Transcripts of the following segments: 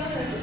yang harus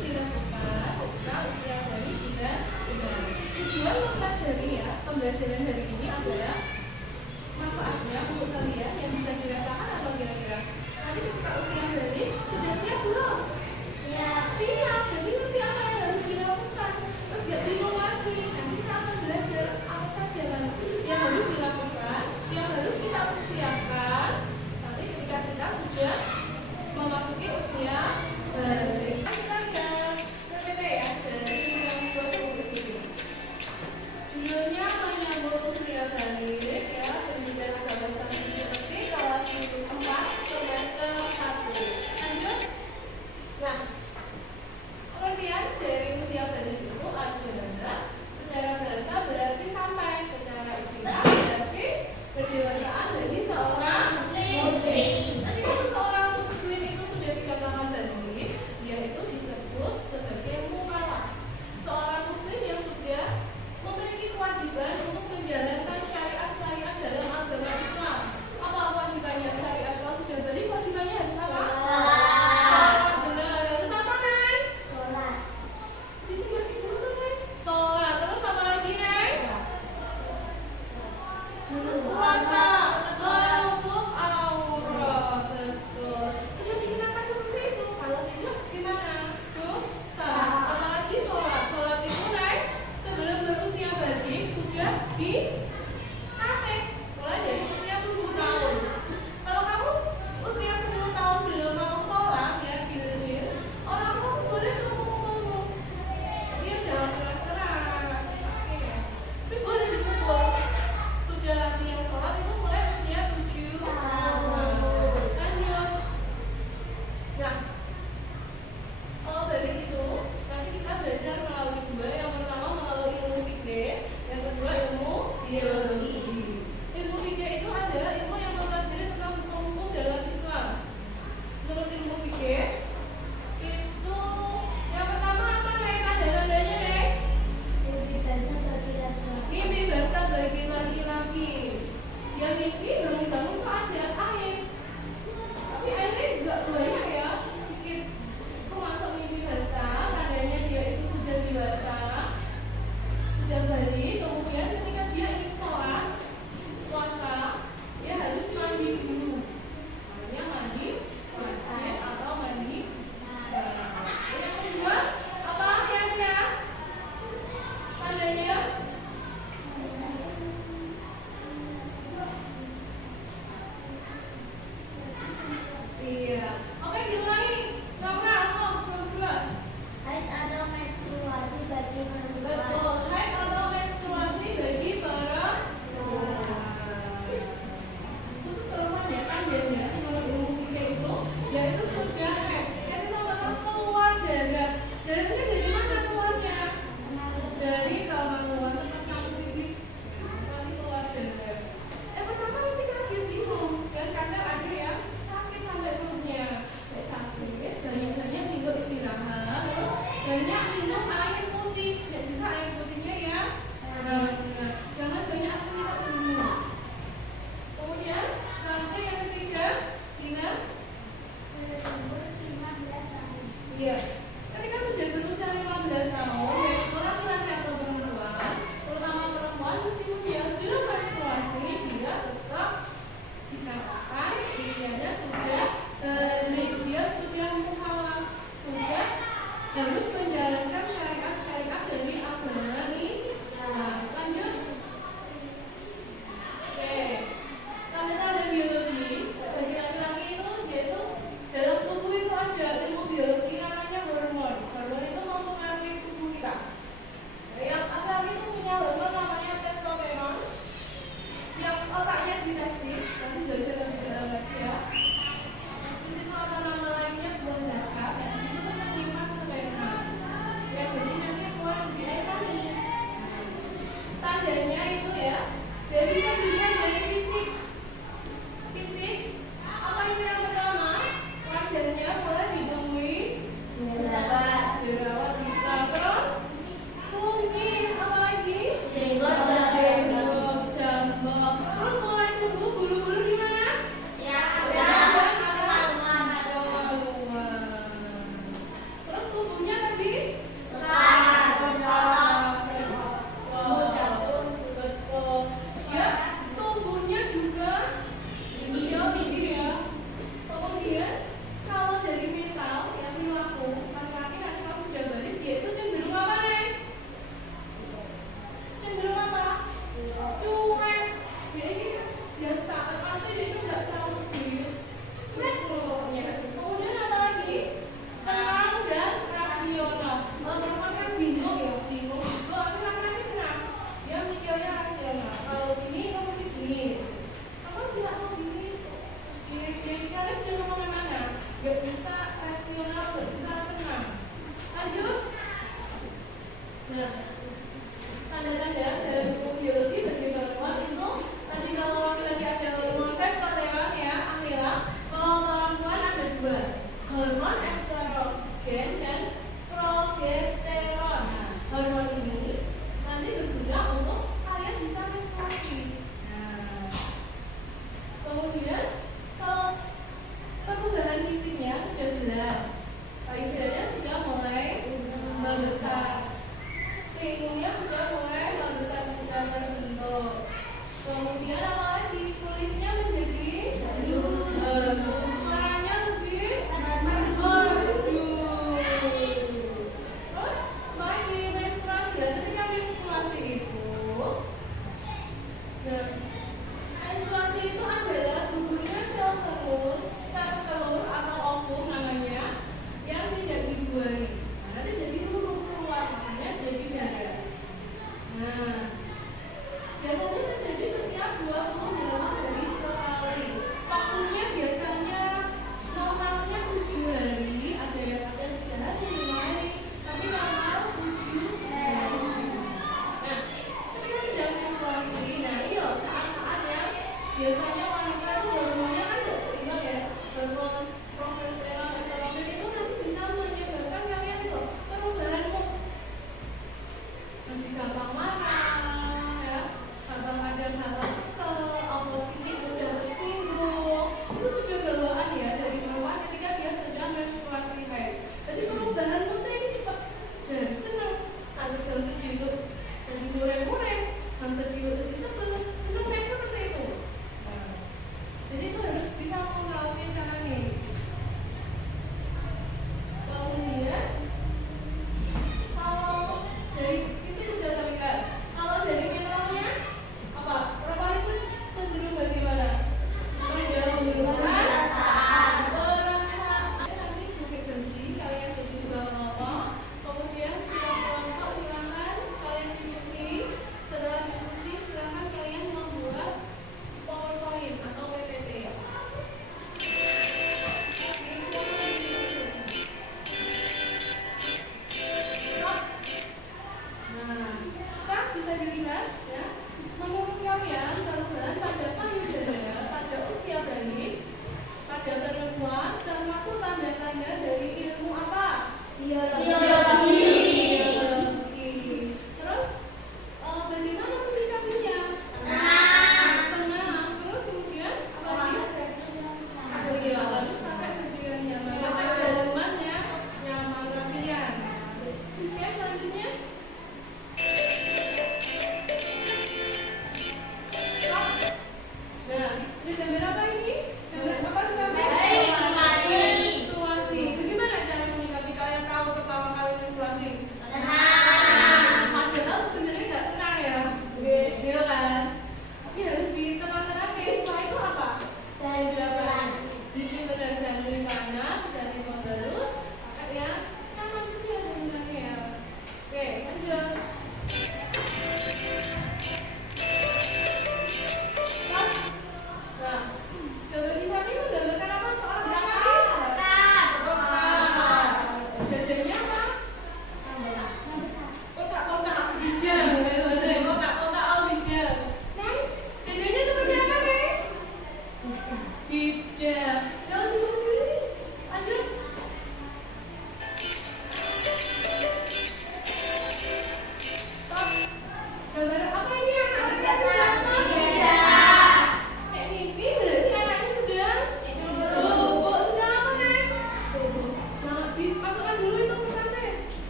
Iya, ketika sudah berusia 15 tahun, baik itu laki-laki atau perempuan, terutama perempuan, meskipun dia belum menstruasi, dia tetap dikatakan usianya sudah dia sudah muhalaf, sudah harus menjalankan syariat-syariat dari agama Islam. Lanjut. Oke, kalau kita ada biologi, bagi laki-laki itu dia itu dalam tubuh itu ada ilmu biologi namanya hormon.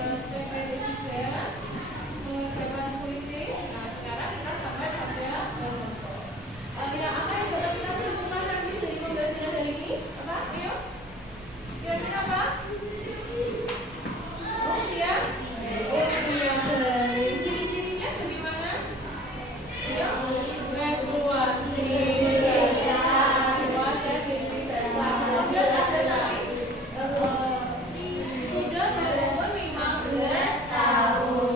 TPD juga, mengerjakan puisi. Nah, sekarang kita sampai pada kelompok. Yang apa yang dapat kita simpulkan nanti dari pembelajaran hari ini? Apa? Ayo. Kira-kira apa? Usia? Usia baik. Ciri-cirinya bagaimana? Ayo. Menstruasi. Sudah berumur 15 tahun.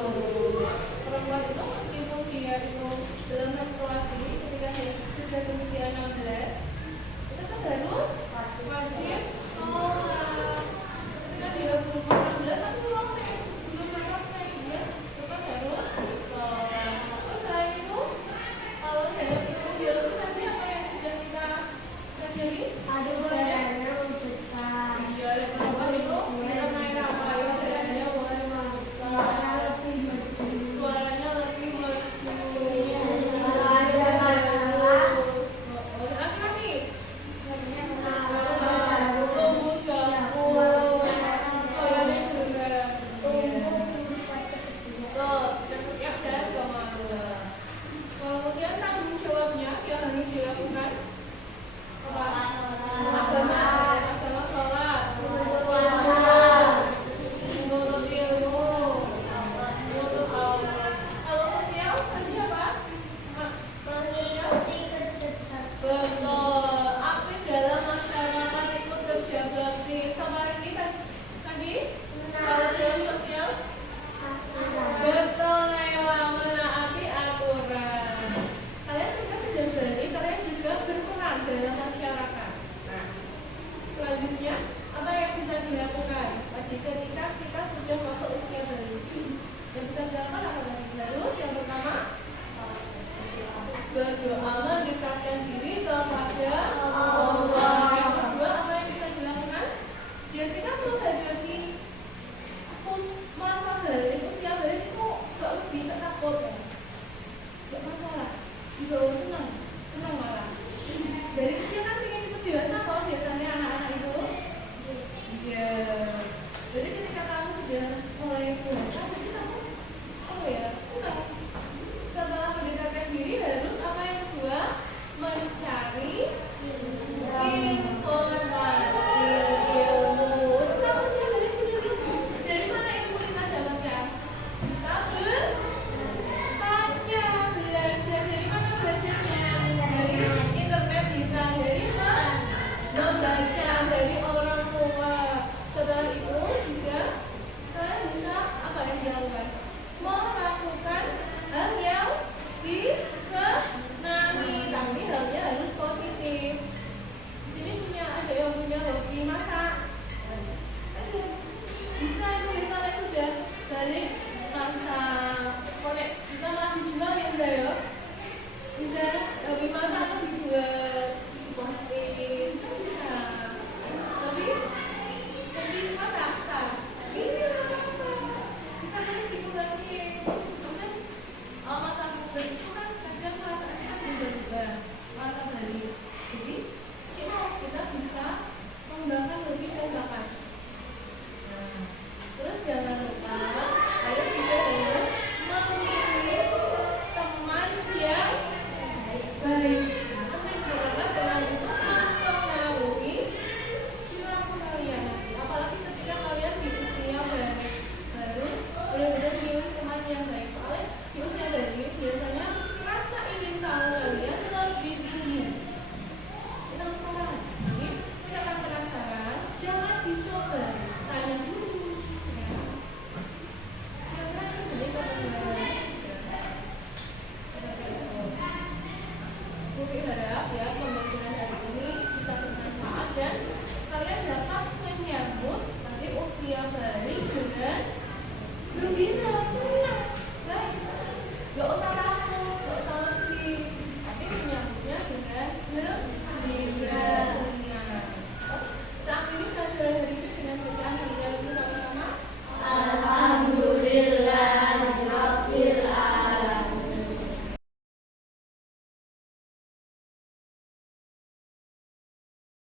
Perempuan itu meskipun dia itu dalam menstruasi ketika dia sudah berusia 16, itu kan harus wajib sholat. Ketika dia berumur 16 kan belum lewat dia itu kan harus sholat. Terus selain itu, kalau dalam ilmu biologi nanti apa yang sudah kita pelajari? Ada badannya besar. Iya, ada perempuan itu bisa main apa? Ya, badannya mulai membesar, suaranya lebih merdu. Ada masalah. Laki-laki Baru tumbuh gabung, suaranya juga teriak dan kemana. Kemudian tanggung jawabnya yang harus dilakukan apa? Agama sholat, menuntut ilmu, menuntut Allah. Kalau sosial tadi apa? Betul, aktif dalam masyarakat, ikut kerja bakti. Sama lagi tadi kalau dalam sosial betul, Nela, menaati aturan. Kalian ketika sudah balik, kalian juga berperan dalam masyarakat. Nah, selanjutnya apa yang bisa dilakukan? Tadi ketika kita sudah masuk usia balik, yang bisa dilakukan apa tadi? Harus yang pertama berdoa, mendekatkan diri kepada Allah. Yang kedua apa yang bisa dilakukan? Ya kita menghadapi masa balik, usia balik itu gak lebih takut ya, gak masalah, juga senang malah. Dari kecil kan pengen cepet dewasa kok biasanya anak-anak itu. Ya, jadi ketika kamu sudah mulai dewasa, jadi kamu senang. Setelah mendekatkan diri harus apa yang kedua? Mencari informasi, ilmu. Kenapa sih balik punya ilmu? Dari mana ilmu kita dapatkan? Bisa bertanya, belajar. Dari mana belajarnya? Dari internet bisa, dari membaca, dari orang tua. Setelah itu juga kalian bisa apa yang dilakukan? Melakukan hal yang disenangi, tapi halnya harus positif. Di sini ada yang punya hobi masak. Bisa itu misalnya sudah balik